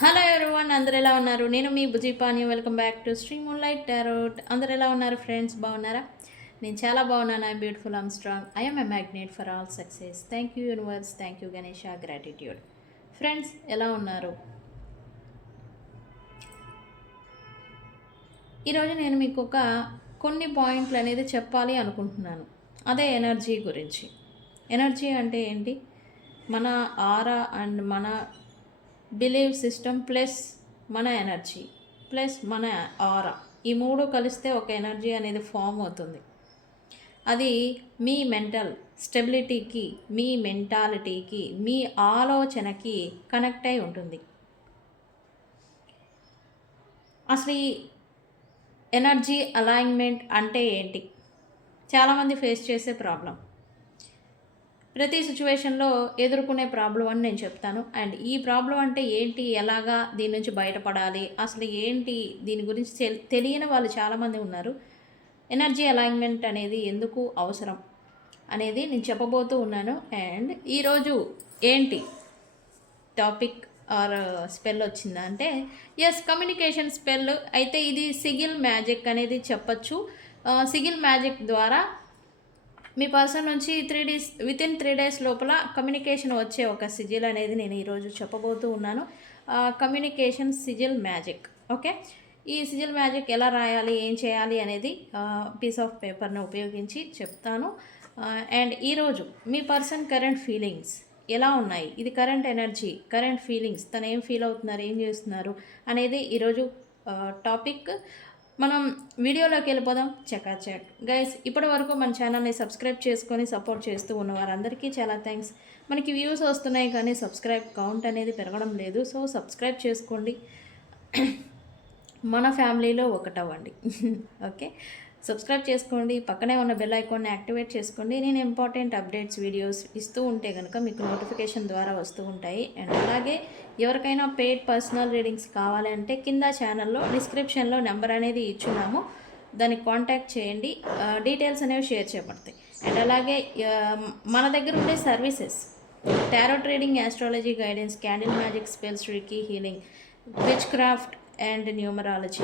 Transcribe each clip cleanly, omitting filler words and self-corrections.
Hello everyone, అందరు ఎలా ఉన్నారు? నేను మీ Bujjipani. Welcome back to Sri moonlight tarot. అందరు ఎలా ఉన్నారు ఫ్రెండ్స్? బాగున్నారా? నేను చాలా బాగున్నాను. I'm beautiful, I'm strong, I'm a magnet for all success. Thank you universe, thank you Ganesha, gratitude. Friends ఎలా ఉన్నారు? ఈరోజు నేను మీకు కొన్ని పాయింట్లు అనేది చెప్పాలి అనుకుంటున్నాను. అదే ఎనర్జీ గురించి. ఎనర్జీ అంటే ఏంటి? మన ఆరా అండ్ మన బిలీవ్ సిస్టమ్ ప్లస్ మన ఎనర్జీ ప్లస్ మన ఆరా, ఈ మూడు కలిస్తే ఒక ఎనర్జీ అనేది ఫామ్ అవుతుంది. అది మీ మెంటల్ స్టెబిలిటీకి, మీ మెంటాలిటీకి, మీ ఆలోచనకి కనెక్ట్ అయి ఉంటుంది. అసలు ఈ ఎనర్జీ అలైన్మెంట్ అంటే ఏంటి? చాలామంది ఫేస్ చేసే ప్రాబ్లం, ప్రతి సిచ్యువేషన్లో ఎదుర్కొనే ప్రాబ్లం అని నేను చెప్తాను. అండ్ ఈ ప్రాబ్లం అంటే ఏంటి, ఎలాగా దీని నుంచి బయటపడాలి, అసలు ఏంటి దీని గురించి తెలియని వాళ్ళు చాలామంది ఉన్నారు. ఎనర్జీ అలైన్మెంట్ అనేది ఎందుకు అవసరం అనేది నేను చెప్పబోతూ ఉన్నాను. అండ్ ఈరోజు ఏంటి టాపిక్ ఆర్ స్పెల్ వచ్చిందా అంటే, ఎస్, కమ్యూనికేషన్ స్పెల్. అయితే ఇది సిగిల్ మ్యాజిక్ అనేది చెప్పచ్చు. సిగిల్ మ్యాజిక్ ద్వారా మీ పర్సన్ నుంచి 3 days, వితిన్ 3 days లోపల కమ్యూనికేషన్ వచ్చే ఒక సిజిల్ అనేది నేను ఈరోజు చెప్పబోతూ ఉన్నాను. Communication సిజిల్ magic. ఓకే, ఈ సిజిల్ మ్యాజిక్ ఎలా రాయాలి, ఏం చేయాలి అనేది పీస్ ఆఫ్ పేపర్ని ఉపయోగించి చెప్తాను. అండ్ ఈరోజు మీ పర్సన్ కరెంట్ ఫీలింగ్స్ ఎలా ఉన్నాయి, ఇది కరెంట్ ఎనర్జీ, కరెంట్ ఫీలింగ్స్, తను ఏం ఫీల్ అవుతున్నారు, ఏం చేస్తున్నారు అనేది ఈరోజు టాపిక్. మనం వీడియోలోకి వెళ్ళిపోదాం. చెక్ గైస్, ఇప్పటి వరకు మన ఛానల్ని సబ్స్క్రైబ్ చేసుకొని సపోర్ట్ చేస్తూ ఉన్న వారందరికీ చాలా థ్యాంక్స్. మనకి వ్యూస్ వస్తున్నాయి కానీ సబ్స్క్రైబ్ కౌంట్ అనేది పెరగడం లేదు. సో సబ్స్క్రైబ్ చేసుకోండి, మన ఫ్యామిలీలో ఒకటవ్వండి. ఓకే, సబ్స్క్రైబ్ చేసుకోండి, పక్కనే ఉన్న బెల్ ఐకాన్ని యాక్టివేట్ చేసుకోండి. నేను ఇంపార్టెంట్ అప్డేట్స్ వీడియోస్ ఇస్తూ ఉంటే కనుక మీకు నోటిఫికేషన్ ద్వారా వస్తూ ఉంటాయి. అండ్ అలాగే ఎవరికైనా పెయిడ్ పర్సనల్ రీడింగ్స్ కావాలంటే కింద ఛానల్లో డిస్క్రిప్షన్లో నెంబర్ అనేది ఇచ్చున్నాము, దానికి కాంటాక్ట్ చేయండి. డీటెయిల్స్ అనేవి షేర్ చేయబడతాయి. అండ్ అలాగే మన దగ్గర ఉండే services tarot trading, astrology guidance, candle magic, spells, reiki healing, which craft and numerology,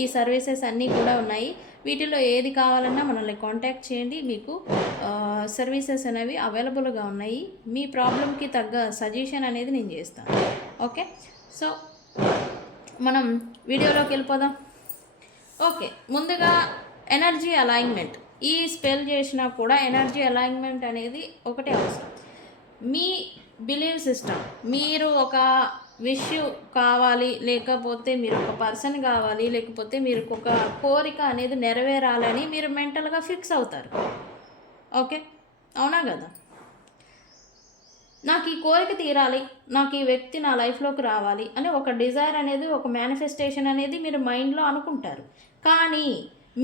ఈ సర్వీసెస్ అన్నీ కూడా ఉన్నాయి. వీటిలో ఏది కావాలన్నా మనల్ని కాంటాక్ట్ చేయండి. మీకు సర్వీసెస్ అనేవి అవైలబుల్గా ఉన్నాయి. మీ ప్రాబ్లంకి తగ్గ సజెషన్ అనేది నేను చేస్తాను. ఓకే, సో మనం వీడియోలోకి వెళ్ళిపోదాం. ఓకే, ముందుగా ఎనర్జీ అలైన్మెంట్. ఈ స్పెల్ చేసినా కూడా ఎనర్జీ అలైన్మెంట్ అనేది ఒకటే అవసరం. మీ బిలీవ్ సిస్టమ్, మీరు ఒక విష్ కావాలి, లేకపోతే మీరు ఒక పర్సన్ కావాలి, లేకపోతే మీరు ఒక కోరిక అనేది నెరవేరాలని మీరు మెంటల్గా ఫిక్స్ అవుతారు. ఓకే, అవునా కదా? నాకు ఈ కోరిక తీరాలి, నాకు ఈ వ్యక్తి నా లైఫ్లోకి రావాలి అని ఒక డిజైర్ అనేది, ఒక మేనిఫెస్టేషన్ అనేది మీరు మైండ్లో అనుకుంటారు. కానీ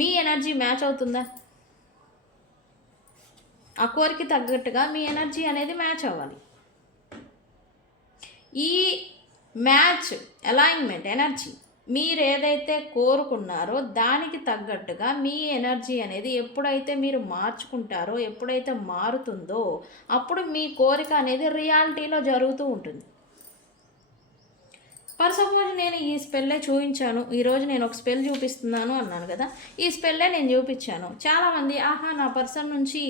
మీ ఎనర్జీ మ్యాచ్ అవుతుందా? ఆ కోరిక తగ్గట్టుగా మీ ఎనర్జీ అనేది మ్యాచ్ అవ్వాలి. ఈ మ్యాచ్ అలైన్మెంట్ ఎనర్జీ మీరు ఏదైతే కోరుకున్నారో దానికి తగ్గట్టుగా మీ ఎనర్జీ అనేది ఎప్పుడైతే మీరు మార్చుకుంటారో, ఎప్పుడైతే మారుతుందో అప్పుడు మీ కోరిక అనేది రియాలిటీలో జరుగుతూ ఉంటుంది. ఫర్ సపోజ్ నేను ఈ స్పెల్లే చూపించాను, ఈరోజు నేను ఒక స్పెల్ చూపిస్తున్నాను అన్నాను కదా, ఈ స్పెల్లే నేను చూపించాను. చాలామంది ఆహా నా పర్సన్ నుంచి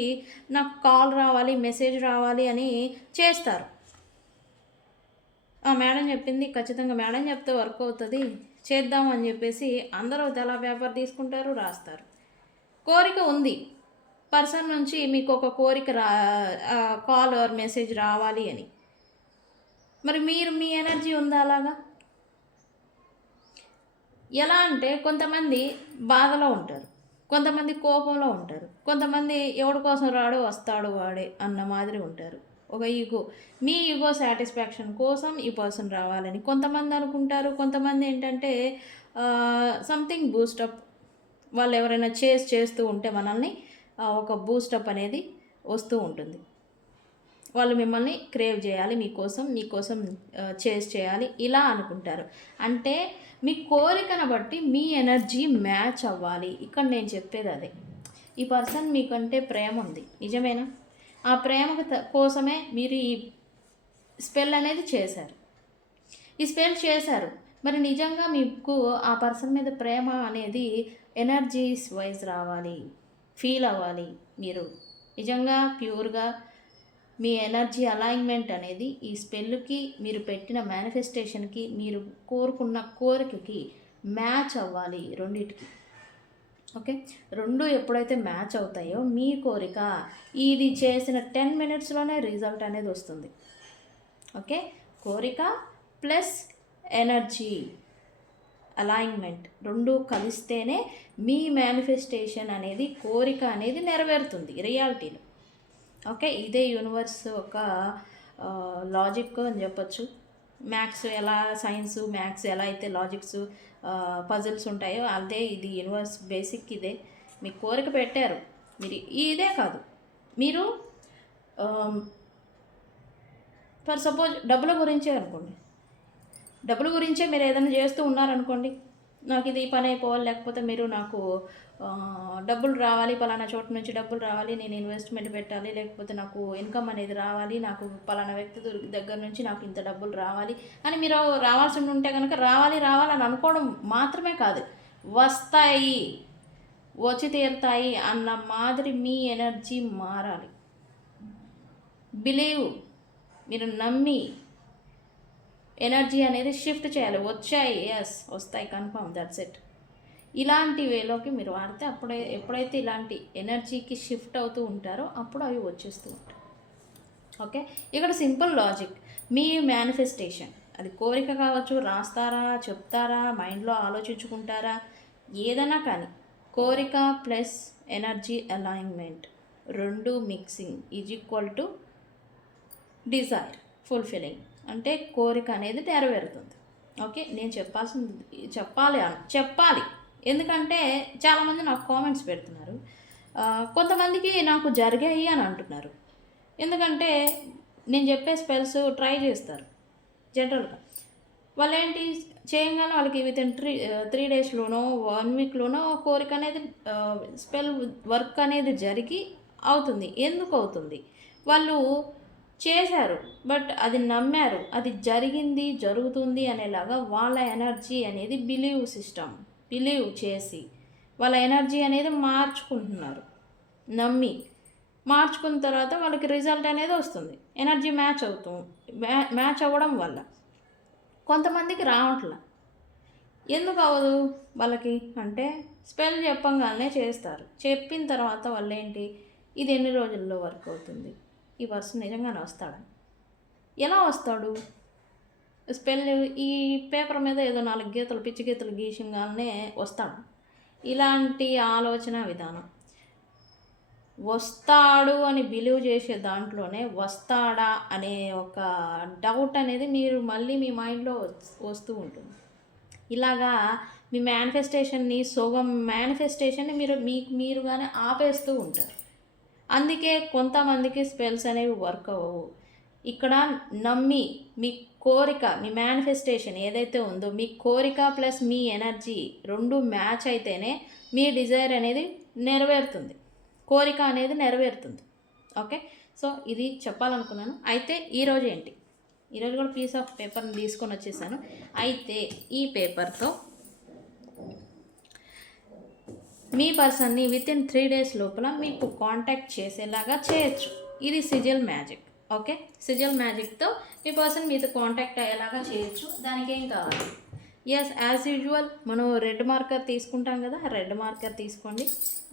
నాకు కాల్ రావాలి, మెసేజ్ రావాలి అని చేస్తారు. మేడం చెప్పింది, ఖచ్చితంగా మేడం చెప్తే వర్క్ అవుతుంది, చేద్దాం అని చెప్పేసి అందరూ తెల్ల పేపర్ తీసుకుంటారు, రాస్తారు. కోరిక ఉంది, పర్సన్ నుంచి మీకు ఒక కోరిక కాల్ ఆర్ మెసేజ్ రావాలి అని. మరి మీ ఎనర్జీ ఉందా అలాగా? ఎలా అంటే కొంతమంది బాధలో ఉంటారు, కొంతమంది కోపంలో ఉంటారు, కొంతమంది ఎవడి కోసం రాడో వస్తాడు వాడే అన్న మాదిరి ఉంటారు. ఒక ఈగో, మీ ఈగో సాటిస్ఫాక్షన్ కోసం ఈ పర్సన్ రావాలని కొంతమంది అనుకుంటారు. కొంతమంది ఏంటంటే సంథింగ్ బూస్టప్, వాళ్ళు ఎవరైనా చేస్తూ ఉంటే మనల్ని ఒక బూస్టప్ అనేది వస్తూ ఉంటుంది. వాళ్ళు మిమ్మల్ని క్రేవ్ చేయాలి, మీకోసం చేయాలి, ఇలా అనుకుంటారు. అంటే మీ కోరికను బట్టి మీ ఎనర్జీ మ్యాచ్ అవ్వాలి. ఇక్కడ నేను చెప్పేది అదే. ఈ పర్సన్ మీకంటే ప్రేమ ఉంది, నిజమేనా? ఆ ప్రేమ కోసమే మీరు ఈ స్పెల్ అనేది చేశారు. ఈ స్పెల్ చేశారు, మరి నిజంగా మీకు ఆ పర్సన్ మీద ప్రేమ అనేది ఎనర్జీస్ వైజ్ రావాలి, ఫీల్ అవ్వాలి. మీరు నిజంగా ప్యూర్గా మీ ఎనర్జీ అలైన్మెంట్ అనేది ఈ స్పెల్కి, మీరు పెట్టిన మేనిఫెస్టేషన్కి, మీరు కోరుకున్న కోరికకి మ్యాచ్ అవ్వాలి రెండిటికి. ఓకే, రెండు ఎప్పుడైతే మ్యాచ్ అవుతాయో మీ కోరిక ఇది చేసిన 10 మినిట్స్లోనే రిజల్ట్ అనేది వస్తుంది. ఓకే, కోరిక ప్లస్ ఎనర్జీ అలైన్మెంట్ రెండు కలిస్తేనే మీ మేనిఫెస్టేషన్ అనేది, కోరిక అనేది నెరవేరుతుంది రియాలిటీలో. ఓకే, ఇదే యూనివర్స్ ఒక లాజిక్ అని చెప్పొచ్చు. మ్యాథ్స్ ఎలా, సైన్స్ మ్యాథ్స్ ఎలా అయితే లాజిక్స్ పజిల్స్ ఉంటాయో అదే ఇది యూనివర్స్ బేసిక్ ఇదే. మీకు కోరిక పెట్టారు, మీరు ఇదే కాదు, మీరు ఫర్ సపోజ్ డబ్బుల గురించే అనుకోండి, డబ్బుల గురించే మీరు ఏదైనా చేస్తూ ఉన్నారనుకోండి, నాకు ఇది పని అయిపోవాలి, లేకపోతే మీరు నాకు డబ్బులు రావాలి, పలానా చోటు నుంచి డబ్బులు రావాలి, నేను ఇన్వెస్ట్మెంట్ పెట్టాలి, లేకపోతే నాకు ఇన్కమ్ అనేది రావాలి, నాకు పలానా వ్యక్తి దగ్గర నుంచి నాకు ఇంత డబ్బులు రావాలి అని మీరు రావాల్సి ఉంటే కనుక రావాలి అని అనుకోవడం మాత్రమే కాదు, వస్తాయి, వచ్చి తీరుతాయి అన్న మాదిరి మీ ఎనర్జీ మారాలి. బిలీవ్, మీరు నమ్మి ఎనర్జీ అనేది షిఫ్ట్ చేయాలి. వచ్చాయి, ఎస్ వస్తాయి, కన్ఫర్మ్, దట్స్ ఇట్. ఇలాంటి వేలోకి మీరు వాడితే ఎప్పుడైతే ఇలాంటి ఎనర్జీకి షిఫ్ట్ అవుతూ ఉంటారో అప్పుడు అవి వచ్చేస్తూ ఉంటాయి. ఓకే, ఇక్కడ సింపుల్ లాజిక్. మీ మేనిఫెస్టేషన్ అది కోరిక కావచ్చు, రాస్తారా, చెప్తారా, మైండ్లో ఆలోచించుకుంటారా, ఏదైనా కానీ కోరిక ప్లస్ ఎనర్జీ అలైన్మెంట్ రెండు mixing is equal to Dzire fulfilling, అంటే కోరిక అనేది నెరవేరుతుంది. ఓకే, నేను చెప్పాలి ఎందుకంటే చాలామంది నాకు కామెంట్స్ పెడుతున్నారు. కొంతమందికి నాకు జరిగాయి అని అంటున్నారు. ఎందుకంటే నేను చెప్పే స్పెల్స్ ట్రై చేస్తారు జనరల్గా. వాళ్ళు ఏంటి చేయగానే వాళ్ళకి వితిన్ 3 డేస్లోనో 1 వీక్లోనో కోరిక అనేది స్పెల్ వర్క్ అనేది జరిగి అవుతుంది. ఎందుకు అవుతుంది? వాళ్ళు చేశారు, బట్ అది నమ్మారు, అది జరిగింది, జరుగుతుంది అనేలాగా వాళ్ళ ఎనర్జీ అనేది బిలీవ్ చేసి వాళ్ళ ఎనర్జీ అనేది మార్చుకుంటున్నారు. నమ్మి మార్చుకున్న తర్వాత వాళ్ళకి రిజల్ట్ అనేది వస్తుంది. ఎనర్జీ మ్యాచ్ అవ్వడం వల్ల కొంతమందికి రావట్లా. ఎందుకు అవ్వదు వాళ్ళకి అంటే స్పెల్ చెప్పంగానే చేస్తారు. చెప్పిన తర్వాత వాళ్ళు ఏంటి, ఇది ఎన్ని రోజుల్లో వర్క్ అవుతుంది, ఈ పర్సన్ నిజంగానే వస్తాడా, ఎలా వస్తాడు, స్పెల్ ఈ పేపర్ మీద ఏదో 4 గీతలు పిచ్చి గీతలు గీసంగానే వస్తాడు. ఇలాంటి ఆలోచన విధానం. వస్తాడు అని బిలీవ్ చేసే దాంట్లోనే వస్తాడా అనే ఒక డౌట్ అనేది మీరు మళ్ళీ మీ మైండ్లో వస్తూ ఉంటుంది. ఇలాగా మీ మేనిఫెస్టేషన్ని మీరుగానే ఆపేస్తూ ఉంటారు. అందుకే కొంతమందికి స్పెల్స్ అనేవి వర్క్ అవ్వవు. ఇక్కడ నమ్మి మీ కోరిక, మీ మేనిఫెస్టేషన్ ఏదైతే ఉందో, మీ కోరిక ప్లస్ మీ ఎనర్జీ రెండు మ్యాచ్ అయితేనే మీ డిజైర్ అనేది నెరవేరుతుంది, కోరిక అనేది నెరవేరుతుంది. ఓకే, సో ఇది చెప్పాలనుకున్నాను. అయితే ఈరోజు ఏంటి, ఈరోజు కూడా పీస్ ఆఫ్ పేపర్ని తీసుకొని వచ్చేసాను. అయితే ఈ పేపర్తో మీ పర్సన్ని వితిన్ 3 డేస్ లోపల మీకు కాంటాక్ట్ చేసేలాగా చేయొచ్చు. ఇది సిజిల్ మ్యాజిక్. ఓకే, సిజిల్ మ్యాజిక్తో మీ పర్సన్ మీతో కాంటాక్ట్ అయ్యేలాగా చేయొచ్చు. దానికి ఏం కావాలి, ఎస్ యాజ్ యూజువల్ మనం రెడ్ మార్కర్ తీసుకుంటాం కదా, రెడ్ మార్కర్ తీసుకోండి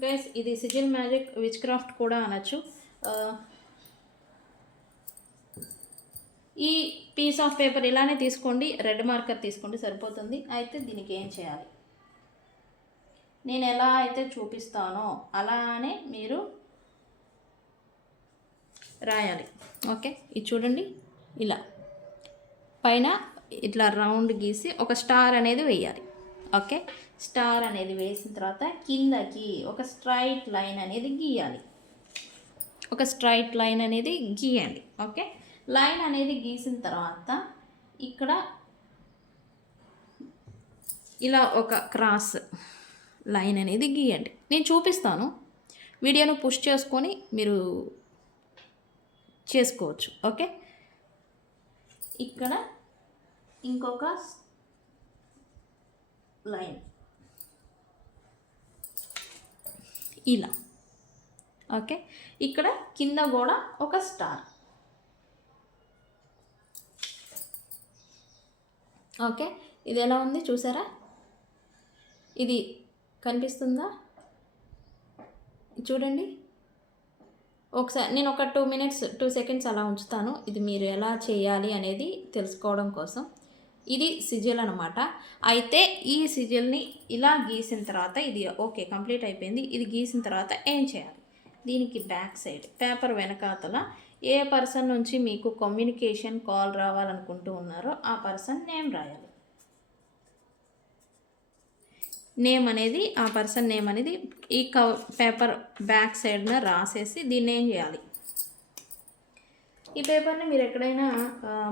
గైస్. ఇది సిజిల్ మ్యాజిక్, విచ్ క్రాఫ్ట్ కూడా అనొచ్చు. ఈ పీస్ ఆఫ్ పేపర్ ఇలానే తీసుకోండి, రెడ్ మార్కర్ తీసుకోండి, సరిపోతుంది. అయితే దీనికి ఏం చేయాలి, నేను ఎలా అయితే చూపిస్తానో అలానే మీరు రాయాలి. ఓకే, ఇది చూడండి, ఇలా పైన ఇట్లా రౌండ్ గీసి ఒక స్టార్ అనేది వేయాలి. ఓకే, స్టార్ అనేది వేసిన తర్వాత కిందకి ఒక స్ట్రైట్ లైన్ అనేది గీయాలి. గీయండి. ఓకే, లైన్ అనేది గీసిన తర్వాత ఇక్కడ ఇలా ఒక క్రాస్ లైన్ అనేది గీయండి. నేను చూపిస్తాను, వీడియోను పుష్ చేసుకొని మీరు చేసుకోవచ్చు. ఓకే, ఇక్కడ ఇంకొక లైన్ ఇలా. ఓకే, ఇక్కడ కింద కూడా ఒక స్టార్. ఓకే, ఇది ఎలా ఉంది చూసారా? ఇది కనిపిస్తుందా? చూడండి ఒకసారి. నేను ఒక 2 minutes 2 seconds అలా ఉంచుతాను, ఇది మీరు ఎలా చేయాలి అనేది తెలుసుకోవడం కోసం. ఇది సిజిల్ అనమాట. అయితే ఈ సిజిల్ని ఇలా గీసిన తర్వాత ఇది ఓకే కంప్లీట్ అయిపోయింది. ఇది గీసిన తర్వాత ఏం చేయాలి? దీనికి బ్యాక్ సైడ్ పేపర్ వెనకాతల ఏ పర్సన్ నుంచి మీకు కమ్యూనికేషన్ కాల్ రావాలనుకుంటూ ఉన్నారో ఆ పర్సన్ నేమ్ రాయాలి. నేమ్ అనేది, ఆ పర్సన్ నేమ్ అనేది ఈ పేపర్ బ్యాక్ సైడ్న రాసేసి దీన్ని ఏం చేయాలి? ఈ పేపర్ని మీరు ఎక్కడైనా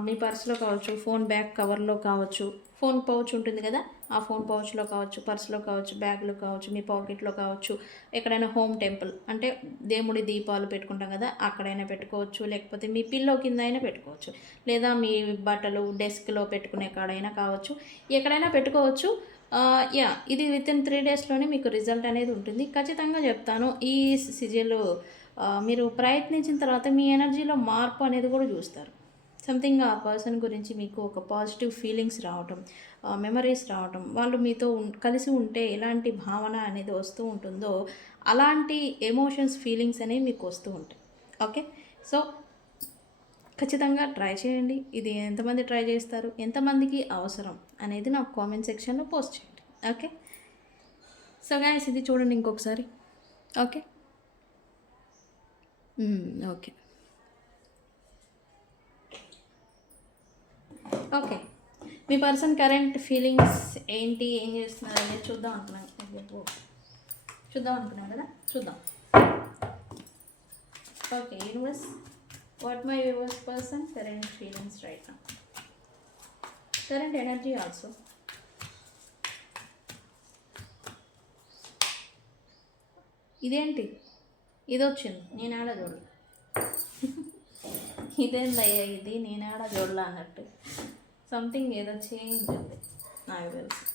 మీ పర్సులో కావచ్చు, ఫోన్ బ్యాక్ కవర్లో కావచ్చు, ఫోన్ పౌచ్ ఉంటుంది కదా, ఆ ఫోన్ పౌచ్లో కావచ్చు, పర్సులో కావచ్చు, బ్యాగ్లో కావచ్చు, మీ పాకెట్లో కావచ్చు, ఎక్కడైనా హోమ్ టెంపుల్ అంటే దేవుడి దీపాలు పెట్టుకుంటాం కదా, అక్కడైనా పెట్టుకోవచ్చు, లేకపోతే మీ పిల్లో కింద అయినా పెట్టుకోవచ్చు, లేదా మీ బట్టలు డెస్క్లో పెట్టుకునే కాడైనా కావచ్చు, ఎక్కడైనా పెట్టుకోవచ్చు. ఇది వితిన్ 3 daysలోనే మీకు రిజల్ట్ అనేది ఉంటుంది. ఖచ్చితంగా చెప్తాను. ఈ సిజిల్ మీరు ప్రయత్నించిన తర్వాత మీ ఎనర్జీలో మార్పు అనేది కూడా చూస్తారు. సంథింగ్ ఆ పర్సన్ గురించి మీకు ఒక పాజిటివ్ ఫీలింగ్స్ రావటం, మెమరీస్ రావటం, వాళ్ళు మీతో కలిసి ఉంటే ఎలాంటి భావన అనేది వస్తూ ఉంటుందో అలాంటి ఎమోషన్స్, ఫీలింగ్స్ అనేవి మీకు వస్తూ ఉంటాయి. ఓకే, సో ఖచ్చితంగా ట్రై చేయండి. ఇది ఎంతమంది ట్రై చేస్తారు, ఎంతమందికి అవసరం అనేది నాకు కామెంట్ సెక్షన్లో పోస్ట్ చేయండి. ఓకే, సో గైస్ ఇది చూడండి ఇంకొకసారి. ఓకే ఓకే ఓకే, మీ పర్సన్ కరెంట్ ఫీలింగ్స్ ఏంటి, ఏం చేస్తున్నారు అనేది చూద్దాం అనుకున్నాను కదా, చూద్దాం. Okay universe, what my viewers person current feelings right now, current energy also. ఇదేంటి ఇది వచ్చింది, నేను ఆడ చూడలే. ఇదేందయ్యా ఇది, నేను ఆడ చూడలే అన్నట్టు సంథింగ్ ఏదో చేంజ్ ఉంది నాకు తెలుసు.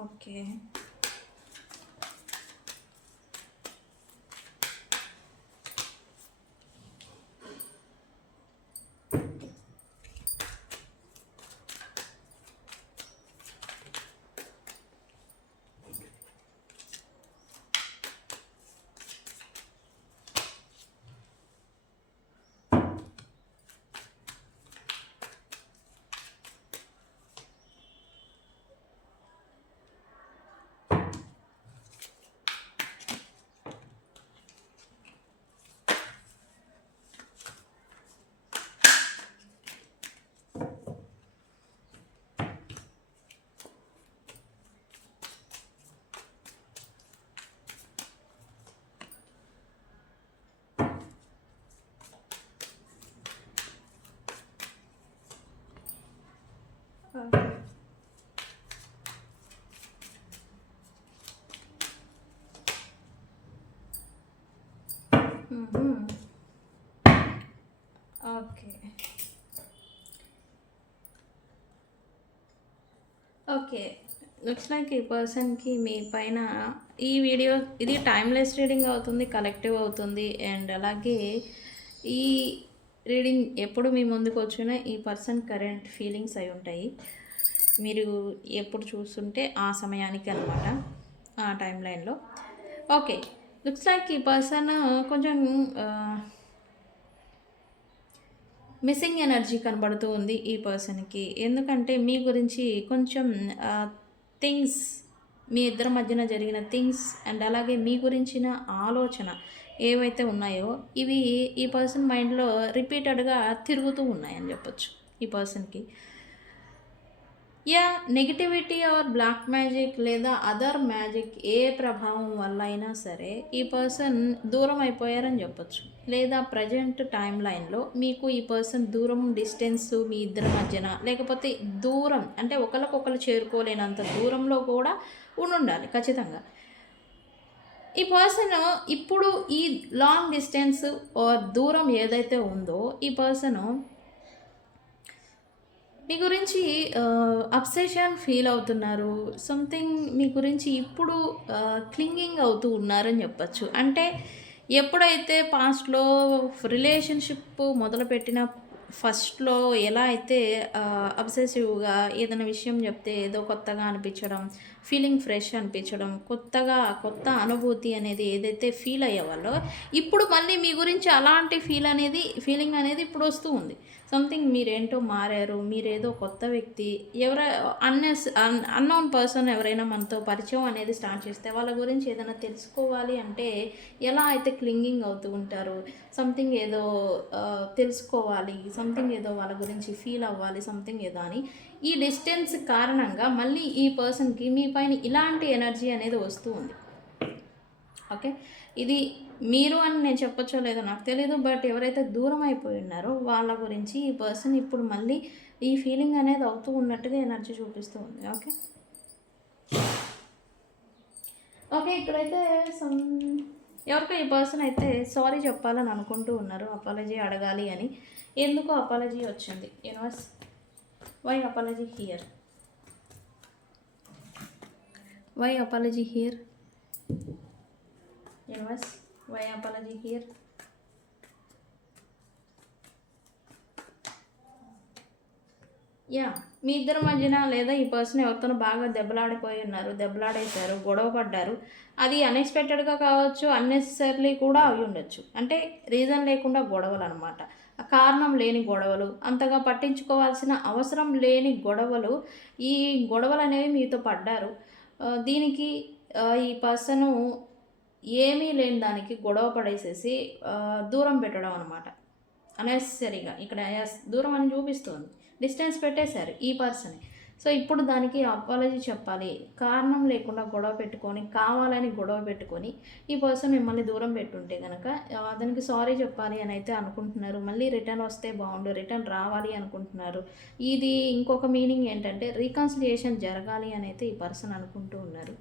Okay okay okay, looks like ఈ పర్సన్కి మీ పైన ఈ వీడియో ఇది టైమ్లెస్ రీడింగ్ అవుతుంది, కలెక్టివ్ అవుతుంది. అండ్ అలాగే ఈ రీడింగ్ ఎప్పుడు మీ ముందుకు వచ్చినా ఈ పర్సన్ కరెంట్ ఫీలింగ్స్ అయి ఉంటాయి, మీరు ఎప్పుడు చూస్తుంటే ఆ సమయానికి అనమాట, ఆ టైం లైన్లో. ఓకే, లుక్స్ లైక్ ఈ పర్సన్ కొంచెం మిస్సింగ్ ఎనర్జీ కనబడుతూ ఉంది ఈ పర్సన్కి. ఎందుకంటే మీ గురించి కొంచెం థింగ్స్, మీ ఇద్దరి మధ్యన జరిగిన థింగ్స్ అండ్ అలాగే మీ గురించిన ఆలోచన ఏవైతే ఉన్నాయో ఇవి ఈ పర్సన్ మైండ్‌లో రిపీటెడ్‌గా తిరుగుతూ ఉన్నాయని చెప్పొచ్చు ఈ పర్సన్‌కి. నెగటివిటీ ఆర్ బ్లాక్ మ్యాజిక్ లేదా అదర్ మ్యాజిక్ ఏ ప్రభావం వల్ల అయినా సరే ఈ పర్సన్ దూరం అయిపోయారని చెప్పొచ్చు. లేదా ప్రజెంట్ టైమ్ లైన్‌లో మీకు ఈ పర్సన్ దూరం, డిస్టెన్స్ మీ ఇద్దరి మధ్యన, లేకపోతే దూరం అంటే ఒకళ్ళకొకళ్ళు చేరుకోలేనంత దూరంలో కూడా ఉండుండాలి ఖచ్చితంగా. ఈ పర్సన్ ఇప్పుడు ఈ లాంగ్ డిస్టెన్స్ ఆర్ దూరం ఏదైతే ఉందో ఈ పర్సను మీ గురించి అబ్సెషన్ ఫీల్ అవుతున్నారు. సంథింగ్ మీ గురించి ఇప్పుడు క్లింగింగ్ అవుతూ ఉన్నారని చెప్పొచ్చు. అంటే ఎప్పుడైతే పాస్ట్‌లో రిలేషన్‌షిప్ మొదలుపెట్టిన ఫస్ట్‌లో ఎలా అయితే అబ్సెసివ్‌గా ఏదైనా విషయం చెప్తే ఏదో కొత్తగా అనిపించడం, ఫీలింగ్ ఫ్రెష్ అనిపించడం, కొత్త అనుభూతి అనేది ఏదైతే ఫీల్ అయ్యేవాళ్ళో, ఇప్పుడు మళ్ళీ మీ గురించి అలాంటి ఫీలింగ్ అనేది ఇప్పుడు వస్తూ ఉంది. సంథింగ్ మీరేంటో మారారు. మీరేదో కొత్త వ్యక్తి అన్నోన్ పర్సన్ ఎవరైనా మనతో పరిచయం అనేది స్టార్ట్ చేస్తే వాళ్ళ గురించి ఏదైనా తెలుసుకోవాలి అంటే ఎలా అయితే క్లింగింగ్ అవుతూ ఉంటారో, సంథింగ్ ఏదో తెలుసుకోవాలి, సంథింగ్ ఏదో వాళ్ళ గురించి ఫీల్ అవ్వాలి, సంథింగ్ ఏదో అని ఈ డిస్టెన్స్ కారణంగా మళ్ళీ ఈ పర్సన్‌కి మీ పైన ఇలాంటి ఎనర్జీ అనేది వస్తూ ఉంది. ఓకే. ఇది మీరు అని నేను చెప్పొచ్చో లేదో నాకు తెలీదు. బట్ ఎవరైతే దూరం అయిపోయి ఉన్నారో వాళ్ళ గురించి ఈ పర్సన్ ఇప్పుడు మళ్ళీ ఈ ఫీలింగ్ అనేది అవుతూ ఉన్నట్టుగా ఎనర్జీ చూపిస్తూ ఉంది. ఓకే. ఓకే. ఇక్కడైతే ఎవరికో ఈ పర్సన్ అయితే సారీ చెప్పాలని అనుకుంటూ ఉన్నారు. అపాలజీ అడగాలి అని. ఎందుకో అపాలజీ వచ్చింది. Universe, why apology here? Why apology here? Universe, why apology here? మీ ఇద్దరి మధ్యన లేదా ఈ పర్సన్ ఎవరితోనో బాగా దెబ్బలాడిపోయి ఉన్నారు, దెబ్బలాడేశారు, గొడవ పడ్డారు. అది అన్ఎక్స్పెక్టెడ్గా కావచ్చు, అన్నెసెసరీలీ కూడా అయి ఉండొచ్చు. అంటే రీజన్ లేకుండా గొడవలు అనమాట. కారణం లేని గొడవలు, అంతగా పట్టించుకోవాల్సిన అవసరం లేని గొడవలు. ఈ గొడవలు అనేవి మీతో పడ్డారు. దీనికి ఈ పర్సను ఏమీ లేని దానికి గొడవ పడేసేసి దూరం పెట్టడం అనమాట. అన్నెసెసరీగా ఇక్కడ దూరం అని చూపిస్తుంది. డిస్టెన్స్ పెట్టేశారు ఈ పర్సన్. సో ఇప్పుడు దానికి అపాలజీ చెప్పాలి. కారణం లేకుండా గొడవ పెట్టుకొని, కావాలని గొడవ పెట్టుకొని ఈ పర్సన్ మిమ్మల్ని దూరం పెట్టుంటే కనుక అతనికి సారీ చెప్పాలి అని అయితే అనుకుంటున్నారు. మళ్ళీ రిటర్న్ వస్తే బాగుండు, రిటర్న్ రావాలి అనుకుంటున్నారు. ఇది ఇంకొక మీనింగ్ ఏంటంటే రీకన్సిలియేషన్ జరగాలి అని అయితే ఈ పర్సన్ అనుకుంటూ ఉన్నారు.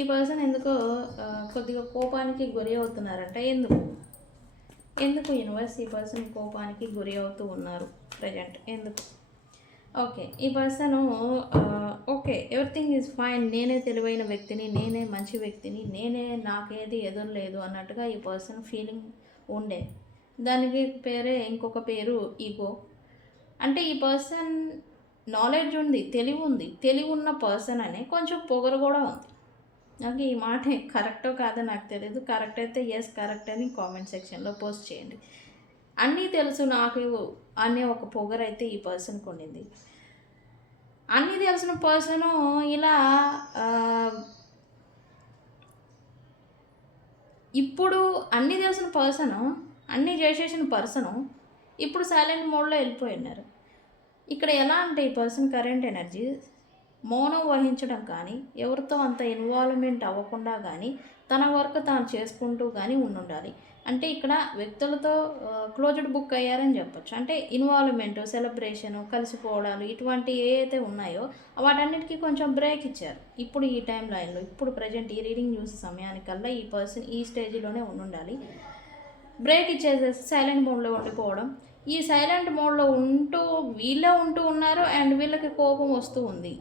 ఈ పర్సన్ ఎందుకో కొద్దిగా కోపానికి గురి అవుతున్నారంట. ఎందుకు యూనివర్స్ ఈ పర్సన్ కోపానికి గురి అవుతూ ఉన్నారు ప్రజెంట్? ఎందుకు? ఓకే. ఈ person okay, everything is fine, నేనే తెలివైన వ్యక్తిని, నేనే మంచి వ్యక్తిని, నాకేది ఎదురులేదు అన్నట్టుగా ఈ పర్సన్ ఫీలింగ్ ఉండే. దానికి ఇంకొక పేరు ఈగో. అంటే ఈ పర్సన్ నాలెడ్జ్ ఉంది, తెలివి ఉన్న పర్సన్ అనే కొంచెం పొగరు కూడా ఉంది. నాకు ఈ మాట కరెక్టో కాదో నాకు తెలియదు. కరెక్ట్ అయితే ఎస్ కరెక్ట్ అని కామెంట్ సెక్షన్లో పోస్ట్ చేయండి. అన్నీ తెలుసు నాకు అనే ఒక పొగరైతే ఈ పర్సన్కి ఉండింది. అన్నీ తెలిసిన పర్సను ఇలా ఇప్పుడు అన్నీ తెలిసిన పర్సను, అన్నీ చేసేసిన పర్సను ఇప్పుడు సైలెంట్ మోడ్లో వెళ్ళిపోయి ఉన్నారు. ఇక్కడ ఎలా అంటే ఈ పర్సన్ కరెంట్ ఎనర్జీ మౌనం వహించడం కానీ, ఎవరితో అంత ఇన్వాల్వ్మెంట్ అవ్వకుండా కానీ, తన వర్క్ తాను చేసుకుంటూ కానీ ఉండాలి. అంటే ఇక్కడ వ్యక్తులతో క్లోజ్డ్ బుక్ అయ్యారని చెప్పొచ్చు. అంటే ఇన్వాల్వ్మెంట్, సెలబ్రేషను, కలిసిపోవడాలు ఇటువంటి ఏవైతే ఉన్నాయో వాటన్నిటికీ కొంచెం బ్రేక్ ఇచ్చారు. ఇప్పుడు ఈ టైం లైన్లో, ఇప్పుడు ప్రజెంట్ ఈ రీడింగ్ చూసే సమయానికల్లా ఈ పర్సన్ ఈ స్టేజ్లోనే ఉండాలి. బ్రేక్ ఇచ్చేసేసి సైలెంట్ మోడ్లో ఉండిపోవడం. ఈ సైలెంట్ మోడ్లో వీళ్ళే ఉంటూ ఉన్నారు అండ్ వీళ్ళకి కోపం వస్తూ ఉంది.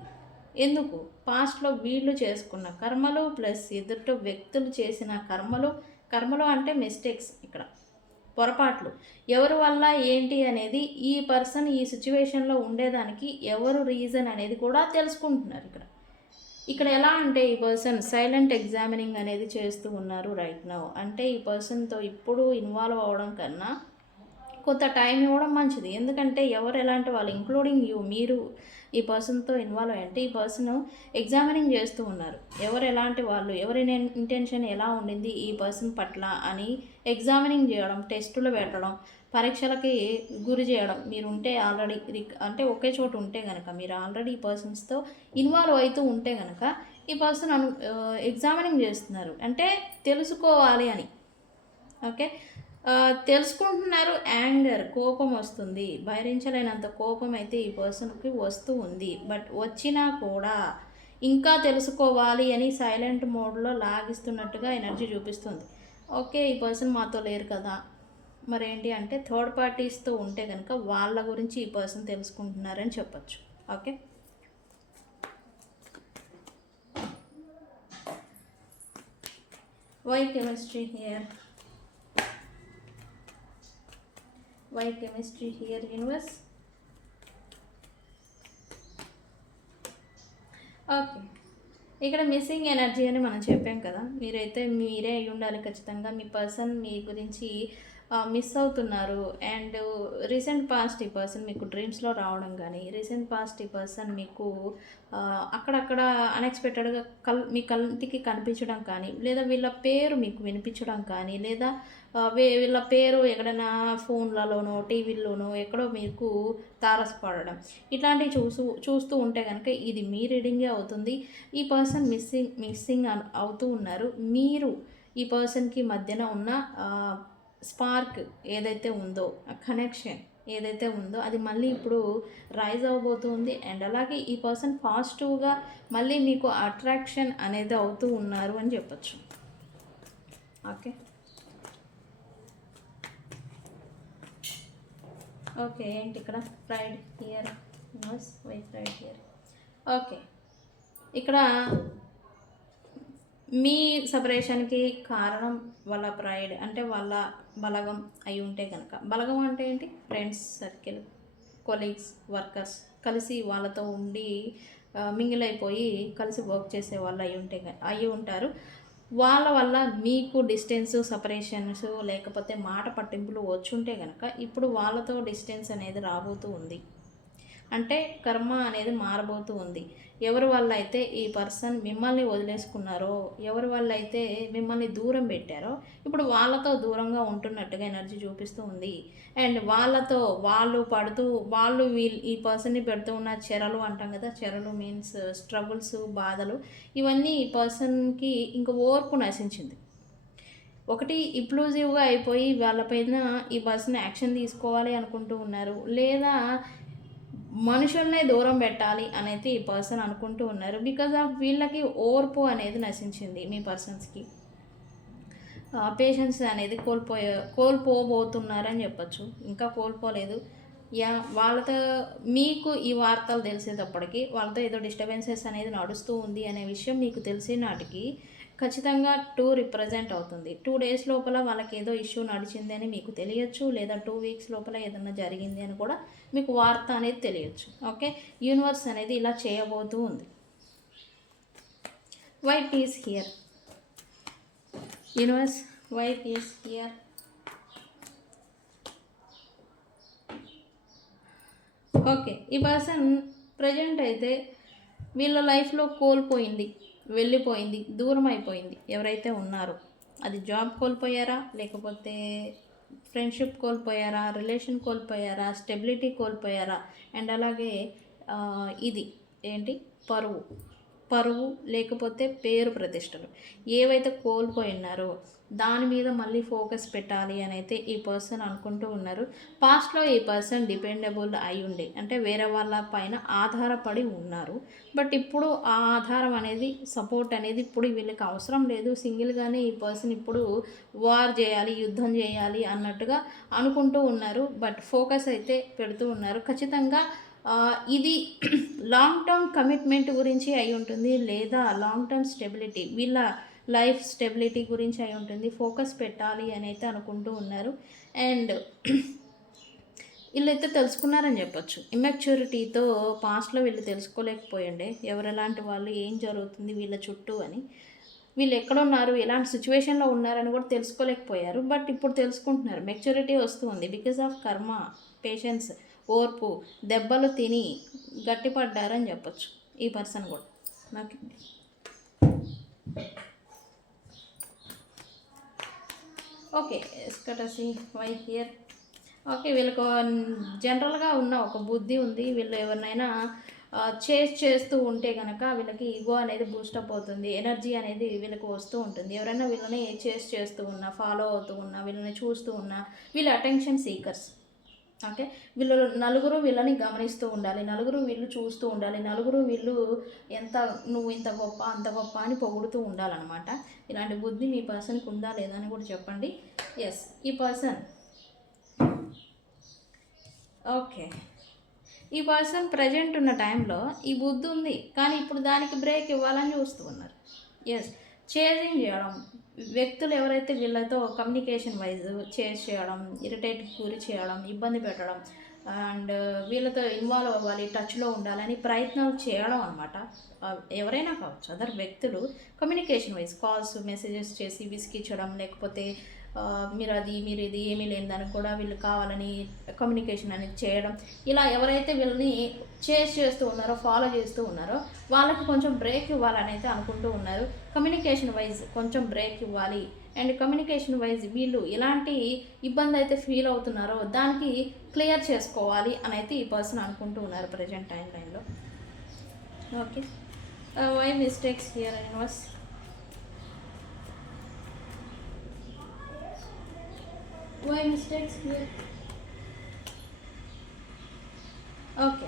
ఎందుకు? పాస్ట్లో వీళ్ళు చేసుకున్న కర్మలు ప్లస్ ఎదుటి వ్యక్తులు చేసిన కర్మలు అంటే మిస్టేక్స్, ఇక్కడ పొరపాట్లు, ఎవరి వల్ల ఏంటి అనేది ఈ పర్సన్ ఈ సిచ్యువేషన్లో ఉండేదానికి ఎవరు రీజన్ అనేది కూడా తెలుసుకుంటున్నారు. ఇక్కడ ఎలా అంటే ఈ పర్సన్ సైలెంట్ ఎగ్జామినింగ్ అనేది చేస్తూ ఉన్నారు రైట్ నౌ. అంటే ఈ పర్సన్తో ఇప్పుడు ఇన్వాల్వ్ అవ్వడం కన్నా కొంత టైం ఇవ్వడం మంచిది. ఎందుకంటే ఎవరు ఎలాంటి వాళ్ళు, ఇంక్లూడింగ్ మీరు ఈ పర్సన్తో ఇన్వాల్వ్ అయ్యి అంటే ఈ పర్సన్ ఎగ్జామినింగ్ చేస్తూ ఉన్నారు. ఎవరు ఎలాంటి వాళ్ళు, ఎవరి ఇంటెన్షన్ ఎలా ఉండింది ఈ పర్సన్ పట్ల అని ఎగ్జామినింగ్ చేయడం, టెస్టులు పెట్టడం, పరీక్షలకి గురి చేయడం. మీరు ఉంటే ఆల్రెడీ అంటే ఒకే చోటు ఉంటే కనుక, మీరు ఆల్రెడీ ఈ పర్సన్స్తో ఇన్వాల్వ్ అవుతూ ఉంటే కనుక ఈ పర్సన్ ఎగ్జామినింగ్ చేస్తున్నారు అంటే తెలుసుకోవాలి అని. ఓకే, తెలుసుకుంటున్నారు. యాంగర్, కోపం వస్తుంది, భరించలేనంత కోపం అయితే ఈ పర్సన్కి వస్తూ ఉంది. బట్ వచ్చినా కూడా ఇంకా తెలుసుకోవాలి అని సైలెంట్ మోడ్లో లాగిస్తున్నట్టుగా ఎనర్జీ చూపిస్తుంది. ఓకే, ఈ పర్సన్ మాతో లేరు కదా, మరేంటి అంటే థర్డ్ పార్టీస్తో ఉంటే కనుక వాళ్ళ గురించి ఈ పర్సన్ తెలుసుకుంటున్నారని చెప్పచ్చు. Okay, why chemistry here, why chemistry here universe. Okay, ఇక్కడ మిస్సింగ్ ఎనర్జీ అని మనం చెప్పాం కదా, మీరే అయి ఉండాలి ఖచ్చితంగా. మీ పర్సన్ మీ గురించి మిస్ అవుతున్నారు. అండ్ రీసెంట్ పాస్ట్ ఈ పర్సన్ మీకు డ్రీమ్స్లో రావడం కానీ, రీసెంట్ పాస్ట్ ఈ పర్సన్ మీకు అక్కడక్కడ అన్ఎక్స్పెక్టెడ్గా మీ కంటికి కనిపించడం కానీ, లేదా వీళ్ళ పేరు మీకు వినిపించడం కానీ, లేదా వీళ్ళ పేరు ఎక్కడైనా ఫోన్లలోనో టీవీల్లోనో ఎక్కడో మీకు తారసపడడం, ఇట్లాంటివి చూస్తూ ఉంటే కనుక ఇది మీ రీడింగే అవుతుంది. ఈ పర్సన్ మిస్సింగ్ అవుతూ ఉన్నారు. మీరు ఈ పర్సన్కి మధ్యన ఉన్న స్పార్క్ ఏదైతే ఉందో, ఆ కనెక్షన్ ఏదైతే ఉందో అది మళ్ళీ ఇప్పుడు రైజ్ అవ్వబోతుంది. అండ్ అలాగే ఈ పర్సన్ పాజిటివ్గా మళ్ళీ మీకు అట్రాక్షన్ అనేది అవుతూ ఉన్నారు అని చెప్పచ్చు. ఓకే, ఓకే, ఏంటి ఇక్కడ pride here, why pride here. Okay, ఇక్కడ మీ సపరేషన్కి కారణం వాళ్ళ ప్రైడ్ అంటే వాళ్ళ బలగం అయి ఉంటే కనుక, బలగం అంటే ఏంటి, ఫ్రెండ్స్ సర్కిల్, కొలీగ్స్, వర్కర్స్, కలిసి వాళ్ళతో ఉండి మింగిల్ అయిపోయి కలిసి వర్క్ చేసే వాళ్ళు అయి ఉంటారు. వాళ్ళ వల్ల మీకు డిస్టెన్స్, సపరేషన్స్, లేకపోతే మాట పట్టింపులు వచ్చుంటే కనుక ఇప్పుడు వాళ్ళతో డిస్టెన్స్ అనేది రాబోతూ ఉంది. అంటే కర్మ అనేది మారబోతూ ఉంది. ఎవరి వల్ల అయితే ఈ పర్సన్ మిమ్మల్ని వదిలేసుకున్నారో, ఎవరి వల్ల అయితే మిమ్మల్ని దూరం పెట్టారో, ఇప్పుడు వాళ్ళతో దూరంగా ఉంటున్నట్టుగా ఎనర్జీ చూపిస్తూ ఉంది. అండ్ వాళ్ళతో వాళ్ళు ఈ పర్సన్ని పెడుతూ ఉన్న చెరలు అంటాం కదా, చెరలు మీన్స్ స్ట్రగుల్స్, బాధలు, ఇవన్నీ ఈ పర్సన్కి ఇంకా ఓర్పు నశించింది. ఒకటి ఇంప్లూజివ్గా అయిపోయి వాళ్ళపైన ఈ పర్సన్ యాక్షన్ తీసుకోవాలి అనుకుంటూ ఉన్నారు, లేదా మనుషుల్నే దూరం పెట్టాలి అనేది ఈ పర్సన్ అనుకుంటూ ఉన్నారు. బికాజ్ ఆఫ్ వీళ్ళకి ఓర్పు అనేది నశించింది. మీ పర్సన్స్కి పేషెన్స్ అనేది కోల్పోబోతున్నారని చెప్పచ్చు. ఇంకా కోల్పోలేదు. వాళ్ళతో మీకు ఈ వార్తలు తెలిసేటప్పటికి వాళ్ళతో ఏదో డిస్టర్బెన్సెస్ అనేది నడుస్తూ ఉంది అనే విషయం మీకు తెలిసే నాటికి ఖచ్చితంగా 2 రిప్రజెంట్ అవుతుంది. 2 డేస్ లోపల వాళ్ళకి ఏదో ఇష్యూ నడిచింది అని మీకు తెలియచ్చు, లేదా 2 వీక్స్ లోపల ఏదైనా జరిగింది అని కూడా మీకు వార్త అనేది తెలియచ్చు. ఓకే, యూనివర్స్ అనేది ఇలా చేయబోతూ ఉంది. Why peace here universe, why peace here. Okay, ఈ పర్సన్ ప్రజెంట్ అయితే వీళ్ళ లైఫ్లో కోల్పోయింది, వెళ్ళిపోయింది, దూరం అయిపోయింది ఎవరైతే ఉన్నారో, అది జాబ్ కోల్పోయారా, లేకపోతే ఫ్రెండ్షిప్ కోల్పోయారా, రిలేషన్ కోల్పోయారా, స్టెబిలిటీ కోల్పోయారా, అండ్ అలాగే ఇది ఏంటి పరువు లేకపోతే పేరు ప్రతిష్టలు ఏవైతే కోల్పోయినారో దాని మీద మళ్ళీ ఫోకస్ పెట్టాలి అని అయితే ఈ పర్సన్ అనుకుంటూ ఉన్నారు. పాస్ట్లో ఈ పర్సన్ డిపెండబుల్ అయి ఉండే అంటే వేరే వాళ్ళ పైన ఆధారపడి ఉన్నారు. బట్ ఇప్పుడు ఆ ఆధారం అనేది, సపోర్ట్ అనేది ఇప్పుడు వీళ్ళకి అవసరం లేదు. సింగిల్గానే ఈ పర్సన్ ఇప్పుడు వార్ చేయాలి, యుద్ధం చేయాలి అన్నట్టుగా అనుకుంటూ ఉన్నారు. బట్ ఫోకస్ అయితే పెడుతూ ఉన్నారు. ఖచ్చితంగా ఇది లాంగ్ టర్మ్ కమిట్మెంట్ గురించి అయి ఉంటుంది, లేదా లాంగ్ టర్మ్ స్టెబిలిటీ, వీళ్ళ లైఫ్ స్టెబిలిటీ గురించి అయి ఉంటుంది. ఫోకస్ పెట్టాలి అని అయితే అనుకుంటూ ఉన్నారు. అండ్ వీళ్ళైతే తెలుసుకున్నారని చెప్పచ్చు. ఇమ్మెచ్యూరిటీతో పాస్ట్లో వీళ్ళు తెలుసుకోలేకపోయిండే ఎవరెలాంటి వాళ్ళు, ఏం జరుగుతుంది వీళ్ళ చుట్టూ అని, వీళ్ళు ఎక్కడున్నారు, ఎలాంటి సిచ్యువేషన్లో ఉన్నారని కూడా తెలుసుకోలేకపోయారు. బట్ ఇప్పుడు తెలుసుకుంటున్నారు. మెచ్యూరిటీ వస్తుంది బికాజ్ ఆఫ్ కర్మ, పేషెన్స్, ఓర్పు, దెబ్బలు తిని గట్టిపడ్డారని చెప్పొచ్చు ఈ పర్సన్ కూడా. నాకు ఓకే ఎస్కటసి వై హియర్. ఓకే, వీళ్ళకు జనరల్గా ఉన్న ఒక బుద్ధి ఉంది. వీళ్ళు ఎవరినైనా చేస్తూ ఉంటే కనుక వీళ్ళకి ఈగో అనేది బూస్టప్ అవుతుంది, ఎనర్జీ అనేది వీళ్ళకి వస్తూ ఉంటుంది. ఎవరైనా వీళ్ళని చేస్తూ ఉన్నా, ఫాలో అవుతూ ఉన్నా, వీళ్ళని చూస్తూ ఉన్నా, వీళ్ళు అటెన్షన్ సీకర్స్. ఓకే, వీళ్ళు నలుగురు వీళ్ళని గమనిస్తూ ఉండాలి, నలుగురు వీళ్ళు చూస్తూ ఉండాలి, నలుగురు వీళ్ళు ఎంత నువ్వు ఇంత గొప్ప అంత గొప్ప అని పొగుడుతూ ఉండాలన్నమాట. ఇలాంటి బుద్ధి మీ పర్సన్కి ఉందా లేదా అని కూడా చెప్పండి. ఎస్, ఈ పర్సన్ ఓకే, ఈ పర్సన్ ప్రజెంట్ ఉన్న టైంలో ఈ బుద్ధి ఉంది, కానీ ఇప్పుడు దానికి బ్రేక్ ఇవ్వాలని చూస్తూ ఉన్నారు. ఎస్, చేంజింగ్ చేయడం, వ్యక్తులు ఎవరైతే వీళ్ళతో కమ్యూనికేషన్ వైజ్ చేయడం, ఇరిటేట్ గురి చేయడం, ఇబ్బంది పెట్టడం అండ్ వీళ్ళతో ఇన్వాల్వ్ అవ్వాలి, టచ్లో ఉండాలని ప్రయత్నాలు చేయడం అనమాట. ఎవరైనా కావచ్చు, అదర్ వ్యక్తులు కమ్యూనికేషన్ వైజ్ కాల్స్ మెసేజెస్ చేసి విసిగించడం, లేకపోతే మీరు ఇది ఏమీ లేని దానికి కూడా వీళ్ళు కావాలని కమ్యూనికేషన్ అనేది చేయడం, ఇలా ఎవరైతే వీళ్ళని చేస్తూ ఉన్నారో, ఫాలో చేస్తూ ఉన్నారో వాళ్ళకి కొంచెం బ్రేక్ ఇవ్వాలని అయితే అనుకుంటూ ఉన్నారు. కమ్యూనికేషన్ వైజ్ కొంచెం బ్రేక్ ఇవ్వాలి అండ్ కమ్యూనికేషన్ వైజ్ వీళ్ళు ఎలాంటి ఇబ్బంది అయితే ఫీల్ అవుతున్నారో దానికి క్లియర్ చేసుకోవాలి అని అయితే ఈ పర్సన్ అనుకుంటూ ఉన్నారు ప్రజెంట్ టైం లైన్లో. Okay, why mistakes here universe. Why mistakes here? Okay,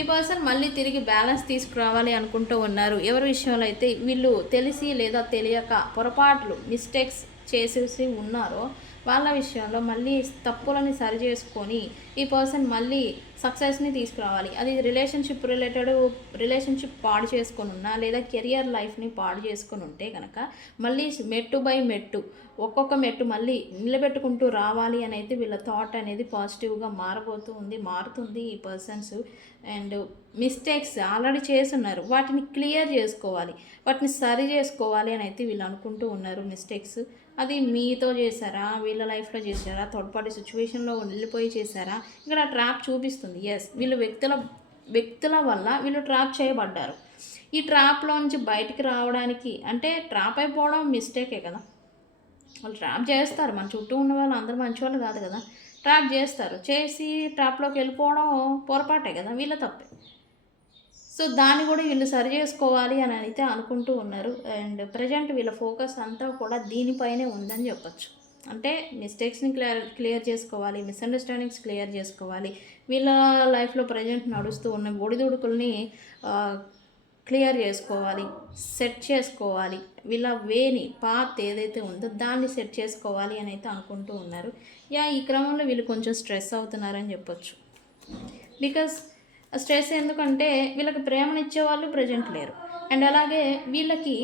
ఈ పర్సన్ మళ్ళీ తిరిగి బ్యాలెన్స్ తీసుకురావాలి అనుకుంటూ ఉన్నారు. ఎవరి విషయంలో అయితే వీళ్ళు తెలిసి లేదా తెలియక పొరపాట్లు మిస్టేక్స్ చేసేసి ఉన్నారో వాళ్ళ విషయంలో మళ్ళీ తప్పులని సరి చేసుకొని ఈ పర్సన్ మళ్ళీ సక్సెస్ని తీసుకురావాలి. అది రిలేషన్షిప్ పాడు చేసుకొని ఉన్నా లేదా కెరియర్ లైఫ్ని పాడు చేసుకొని ఉంటే కనుక మళ్ళీ మెట్టు బై మెట్టు ఒక్కొక్క మెట్టు మళ్ళీ నిలబెట్టుకుంటూ రావాలి అని అయితే వీళ్ళ థాట్ అనేది పాజిటివ్గా మారుతుంది ఈ పర్సన్స్. అండ్ మిస్టేక్స్ ఆల్రెడీ చేస్తున్నారు, వాటిని క్లియర్ చేసుకోవాలి, వాటిని సరి చేసుకోవాలి అని అయితే వీళ్ళు అనుకుంటూ ఉన్నారు. మిస్టేక్స్ అది మీతో చేశారా, వీళ్ళ లైఫ్లో చేశారా, థర్డ్ పార్టీ సిచ్యువేషన్లో వెళ్ళిపోయి చేశారా, ఇక్కడ ట్రాప్ చూపిస్తుంది. ఎస్, వీళ్ళు వ్యక్తుల వల్ల వీళ్ళు ట్రాప్ చేయబడ్డారు. ఈ ట్రాప్లోంచి బయటికి రావడానికి, అంటే ట్రాప్ అయిపోవడం మిస్టేకే కదా, వాళ్ళు ట్రాప్ చేస్తారు, మన చుట్టూ ఉన్న వాళ్ళు అందరూ మంచి వాళ్ళు కాదు కదా, ట్రాప్ చేస్తారు, చేసి ట్రాప్లోకి వెళ్ళిపోవడం పొరపాటే కదా, వీళ్ళ తప్పే. సో దాన్ని కూడా వీళ్ళు సరి చేసుకోవాలి అని అయితే అనుకుంటూ ఉన్నారు. అండ్ ప్రజెంట్ వీళ్ళ ఫోకస్ అంతా కూడా దీనిపైనే ఉందని చెప్పచ్చు. అంటే మిస్టేక్స్ని క్లియర్ చేసుకోవాలి, మిస్అండర్స్టాండింగ్స్ క్లియర్ చేసుకోవాలి, వీళ్ళ లైఫ్లో ప్రజెంట్ నడుస్తూ ఉన్న ఒడిదుడుకుల్ని క్లియర్ చేసుకోవాలి, సెట్ చేసుకోవాలి, వీళ్ళ పాత్ ఏదైతే ఉందో దాన్ని సెట్ చేసుకోవాలి అని అయితే అనుకుంటూ ఉన్నారు. ఈ క్రమంలో వీళ్ళు కొంచెం స్ట్రెస్ అవుతున్నారని చెప్పొచ్చు. బికాస్ స్ట్రెస్ ఎందుకంటే వీళ్ళకి ప్రేమనిచ్చే వాళ్ళు ప్రజెంట్ లేరు, అండ్ అలాగే వీళ్ళకి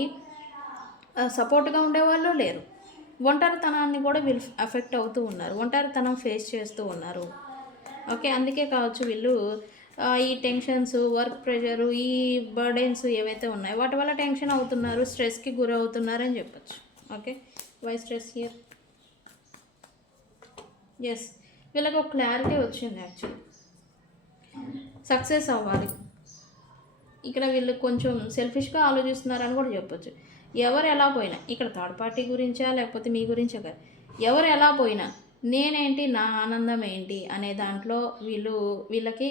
సపోర్ట్గా ఉండేవాళ్ళు లేరు. ఒంటరితనాన్ని కూడా వీళ్ళు అఫెక్ట్ అవుతూ ఉన్నారు, ఒంటరితనం ఫేస్ చేస్తూ ఉన్నారు. ఓకే, అందుకే కావచ్చు వీళ్ళు ఈ టెన్షన్స్, వర్క్ ప్రెషరు, ఈ బర్డెన్స్ ఏవైతే ఉన్నాయో వాటి వల్ల టెన్షన్ అవుతున్నారు, స్ట్రెస్కి గురవుతున్నారని చెప్పచ్చు. Okay, why stress here. Yes, వీళ్ళకి ఒక క్లారిటీ వచ్చింది. యాక్చువల్లీ సక్సెస్ అవ్వాలి, ఇక్కడ వీళ్ళు కొంచెం సెల్ఫిష్గా ఆలోచిస్తున్నారని కూడా చెప్పొచ్చు. ఎవరు ఎలా పోయినా, ఇక్కడ థర్డ్ పార్టీ గురించా లేకపోతే మీ గురించా కదా, ఎవరు ఎలా పోయినా నేనేంటి, నా ఆనందం ఏంటి అనే దాంట్లో వీళ్ళకి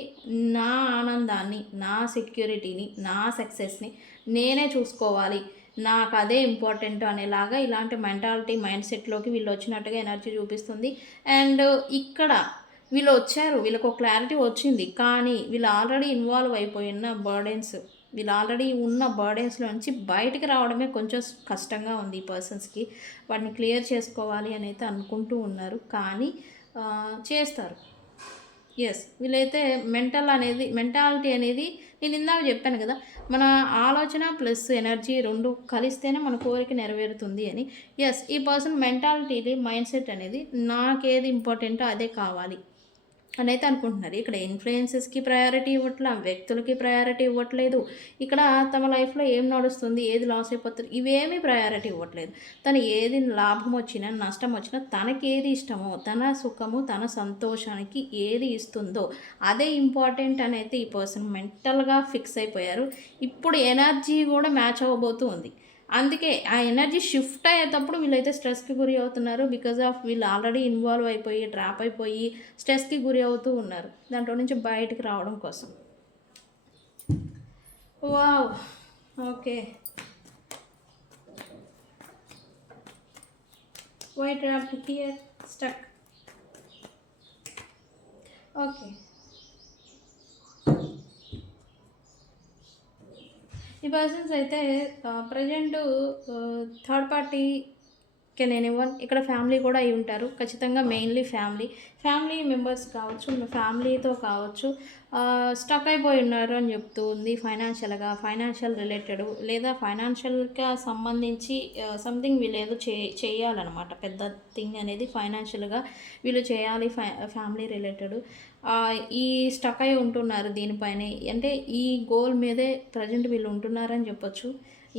నా ఆనందాన్ని, నా సెక్యూరిటీని, నా సక్సెస్ని నేనే చూసుకోవాలి, నాకు అదే ఇంపార్టెంట్ అనేలాగా ఇలాంటి మెంటాలిటీ మైండ్ సెట్లోకి వీళ్ళు వచ్చినట్టుగా ఎనర్జీ చూపిస్తుంది. అండ్ ఇక్కడ వీళ్ళు వచ్చారు, వీళ్ళకు ఒక క్లారిటీ వచ్చింది, కానీ వీళ్ళు ఆల్రెడీ ఇన్వాల్వ్ అయిపోయిన వీళ్ళు ఆల్రెడీ ఉన్న బర్డెన్స్లో నుంచి బయటికి రావడమే కొంచెం కష్టంగా ఉంది ఈ పర్సన్స్కి. వాటిని క్లియర్ చేసుకోవాలి అని అయితే అనుకుంటూ ఉన్నారు, కానీ చేస్తారు. ఎస్, వీళ్ళైతే మెంటాలిటీ అనేది నేను ఇందాక చెప్పాను కదా, మన ఆలోచన ప్లస్ ఎనర్జీ రెండు కలిస్తేనే మన కోరిక నెరవేరుతుంది అని. ఎస్, ఈ పర్సన్ మెంటాలిటీ మైండ్ సెట్ అనేది నాకేది ఇంపార్టెంటో అదే కావాలి, అని అయితే అనుకుంటున్నారు. ఇక్కడ ఇన్‌ఫ్లుయెన్సెస్‌కి ప్రయారిటీ ఇవ్వట్ల, వ్యక్తులకి ప్రయారిటీ ఇవ్వట్లేదు. ఇక్కడ తమ లైఫ్‌లో ఏం నడుస్తుంది, ఏది లాస్ అయిపోతుంది, ఇవేమీ ప్రయారిటీ ఇవ్వట్లేదు. తను ఏది లాభం వచ్చినా, నష్టం వచ్చినా తనకేది ఇష్టమో, తన సుఖము, తన సంతోషానికి ఏది ఇస్తుందో అదే ఇంపార్టెంట్ అని అయితే ఈ పర్సన్ మెంటల్‌గా ఫిక్స్ అయిపోయారు. ఇప్పుడు ఎనర్జీ కూడా మ్యాచ్ అవ్వబోతూ ఉంది. అందుకే ఆ ఎనర్జీ షిఫ్ట్ అయ్యేటప్పుడు వీళ్ళైతే స్ట్రెస్‌కి గురి అవుతున్నారు. బికాజ్ ఆఫ్ వీళ్ళు ఆల్రెడీ ఇన్వాల్వ్ అయిపోయి, ట్రాప్ అయిపోయి స్ట్రెస్‌కి గురి అవుతూ ఉన్నారు. దాంట్లో నుంచి బయటికి రావడం కోసం. Wow! Okay. Why trapped here? Stuck. Okay. ఈ పర్సన్స్ అయితే present third party can anyone ఇక్కడ ఫ్యామిలీ కూడా అయి ఉంటారు. ఖచ్చితంగా మెయిన్లీ ఫ్యామిలీ మెంబర్స్ కావచ్చు, ఫ్యామిలీతో కావచ్చు స్టక్ అయిపోయి ఉన్నారు అని చెప్తూ ఉంది. ఫైనాన్షియల్ రిలేటెడ్ లేదా ఫైనాన్షియల్‌గా సంబంధించి సంథింగ్ వీళ్ళు ఏదో చేయాలన్నమాట. పెద్ద థింగ్ అనేది ఫైనాన్షియల్‌గా వీళ్ళు చేయాలి. ఫ్యామిలీ రిలేటెడ్ ఈ స్టక్ అయి ఉంటున్నారు దీనిపైనే. అంటే ఈ గోల్ మీదే ప్రజెంట్ వీళ్ళు ఉంటున్నారని చెప్పొచ్చు.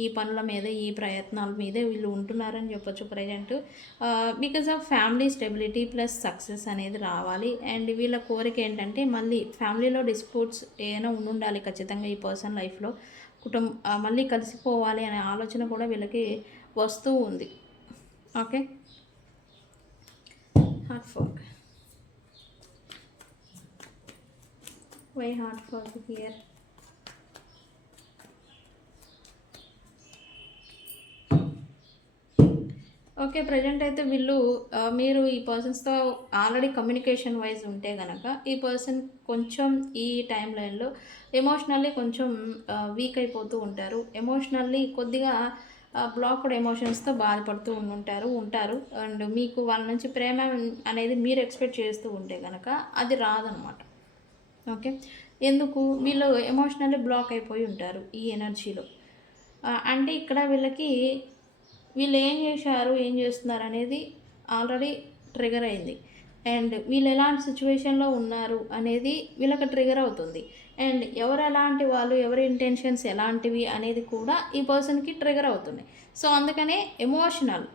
ఈ పనుల మీద, ఈ ప్రయత్నాల మీదే వీళ్ళు ఉంటున్నారని చెప్పొచ్చు present. Because of family stability plus success అనేది రావాలి. అండ్ వీళ్ళ కోరిక ఏంటంటే మళ్ళీ ఫ్యామిలీలో డిస్ప్యూట్స్ ఏమైనా ఉండాలి ఖచ్చితంగా ఈ పర్సన్ లైఫ్లో. మళ్ళీ కలిసిపోవాలి అనే ఆలోచన కూడా వీళ్ళకి వస్తూ ఉంది. Okay. Heart fork. Why heart fork here? Okay. Present అయితే వీళ్ళు మీరు ఈ పర్సన్స్‌తో ఆల్రెడీ కమ్యూనికేషన్ వైస్ ఉంటే గనక ఈ పర్సన్ కొంచెం ఈ టైమ్ లైన్‌లో ఎమోషనల్లీ కొంచెం వీక్ అయిపోతూ ఉంటారు. ఎమోషనల్లీ కొద్దిగా బ్లాక్డ్ ఎమోషన్స్‌తో బాధపడుతూ ఉంటారు. అండ్ మీకు వాళ్ళ నుంచి ప్రేమ అనేది మీరు ఎక్స్‌పెక్ట్ చేస్తూ ఉంటే గనక అది రాదనమాట. ఓకే. ఎందుకు? వీళ్ళు ఎమోషనల్లీ బ్లాక్ అయిపోయి ఉంటారు ఈ ఎనర్జీలో. అంటే ఇక్కడ వీళ్ళు ఏం చేశారు, ఏం చేస్తున్నారు అనేది ఆల్రెడీ ట్రిగర్ అయింది. అండ్ వీళ్ళు ఎలాంటి సిచ్యువేషన్‌లో ఉన్నారు అనేది వీళ్ళకి ట్రిగర్ అవుతుంది. అండ్ ఎవరు ఎలాంటి వాళ్ళు, ఎవరి ఇంటెన్షన్స్ ఎలాంటివి అనేది కూడా ఈ పర్సన్‌కి ట్రిగర్ అవుతున్నాయి. సో, అందుకనే ఎమోషనల్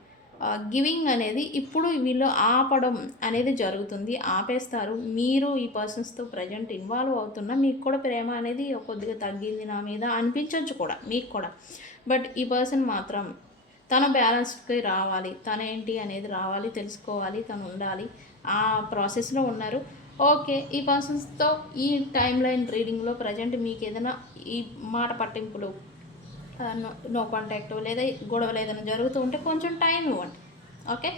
గివింగ్ అనేది ఇప్పుడు వీళ్ళు ఆపడం అనేది జరుగుతుంది. ఆపేస్తారు. మీరు ఈ పర్సన్స్‌తో ప్రెజెంట్ ఇన్వాల్వ్ అవుతున్నా మీకు కూడా ప్రేమ అనేది కొద్దిగా తగ్గింది నా మీద అనిపించొచ్చు కూడా మీకు కూడా. బట్ ఈ పర్సన్ మాత్రం తను బ్యాలెన్స్డ్‌కి రావాలి. తనేంటి అనేది రావాలి, తెలుసుకోవాలి, తను ఉండాలి. ఆ ప్రాసెస్‌లో ఉన్నారు. ఓకే. ఈ పర్సన్స్‌తో ఈ టైమ్ లైన్ రీడింగ్‌లో ప్రెజెంట్ మీకేదైనా ఈ మాట పట్టింపులు నో కాంటాక్ట్ లేదా గొడవలు ఏదైనా జరుగుతూ ఉంటే కొంచెం టైం ఇవ్వండి. Okay.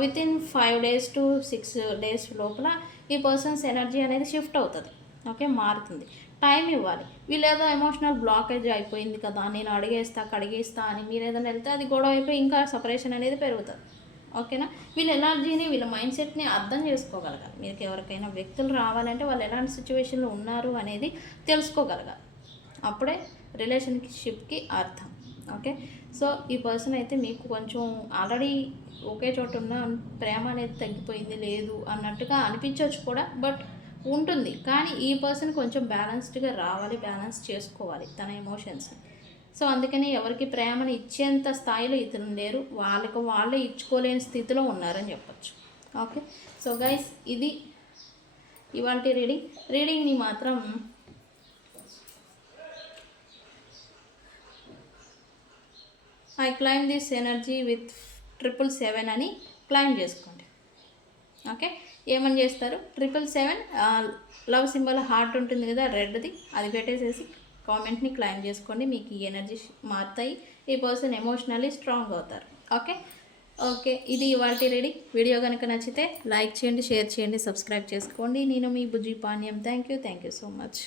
Within 5 days to 6 days లోపల ఈ పర్సన్స్ ఎనర్జీ అనేది షిఫ్ట్ అవుతుంది. ఓకే. మారుతుంది. టైం ఇవ్వాలి. వీళ్ళేదో ఎమోషనల్ బ్లాకేజ్ అయిపోయింది కదా, నేను కడిగేస్తా అని మీరేదైనా వెళ్తే అది గొడవ అయిపోయి ఇంకా సెపరేషన్ అనేది పెరుగుతుంది. ఓకేనా? వీళ్ళ ఎనర్జీని, వీళ్ళ మైండ్ సెట్‌ని అర్థం చేసుకోగలగాలి. మీకు ఎవరికైనా వ్యక్తులు రావాలంటే వాళ్ళు ఎలాంటి సిచ్యువేషన్‌లో ఉన్నారు అనేది తెలుసుకోగలగాలి. అప్పుడే రిలేషన్‌షిప్‌కి అర్థం. ఓకే. సో, ఈ పర్సన్ అయితే మీకు కొంచెం ఆల్రెడీ ఒకే చోట ఉన్న ప్రేమ అనేది తగ్గిపోయింది, లేదు అన్నట్టుగా అనిపించవచ్చు కూడా. బట్ ఉంటుంది. కానీ ఈ పర్సన్ కొంచెం బ్యాలెన్స్డ్‌గా రావాలి, బ్యాలెన్స్ చేసుకోవాలి తన ఎమోషన్స్‌ని. సో, అందుకని ఎవరికి ప్రేమని ఇచ్చేంత స్థాయిలో ఇతను లేరు. వాళ్ళకి వాళ్ళే ఇచ్చుకోలేని స్థితిలో ఉన్నారని చెప్పొచ్చు. ఓకే. సో, గైస్ ఇది ఇవాల్టి రీడింగ్‌ని మాత్రం I claim this energy with 777 అని క్లైమ్ చేసుకోండి. ఓకే. ఏమని చేస్తారు? 777 లవ్ సింబల్ హార్ట్ ఉంటుంది కదా రెడ్‌ది, అది పెట్టేసేసి కామెంట్ని క్లైమ్ చేసుకోండి. మీకు ఈ ఎనర్జీ మారుతాయి. ఈ పర్సన్ ఎమోషనల్లీ స్ట్రాంగ్ అవుతారు. ఓకే. ఓకే. ఇది ఇవాల్టి రీడింగ్. వీడియో కనుక నచ్చితే లైక్ చేయండి, షేర్ చేయండి, సబ్స్క్రైబ్ చేసుకోండి. నేను మీ Bujji Panyam. Thank you so much.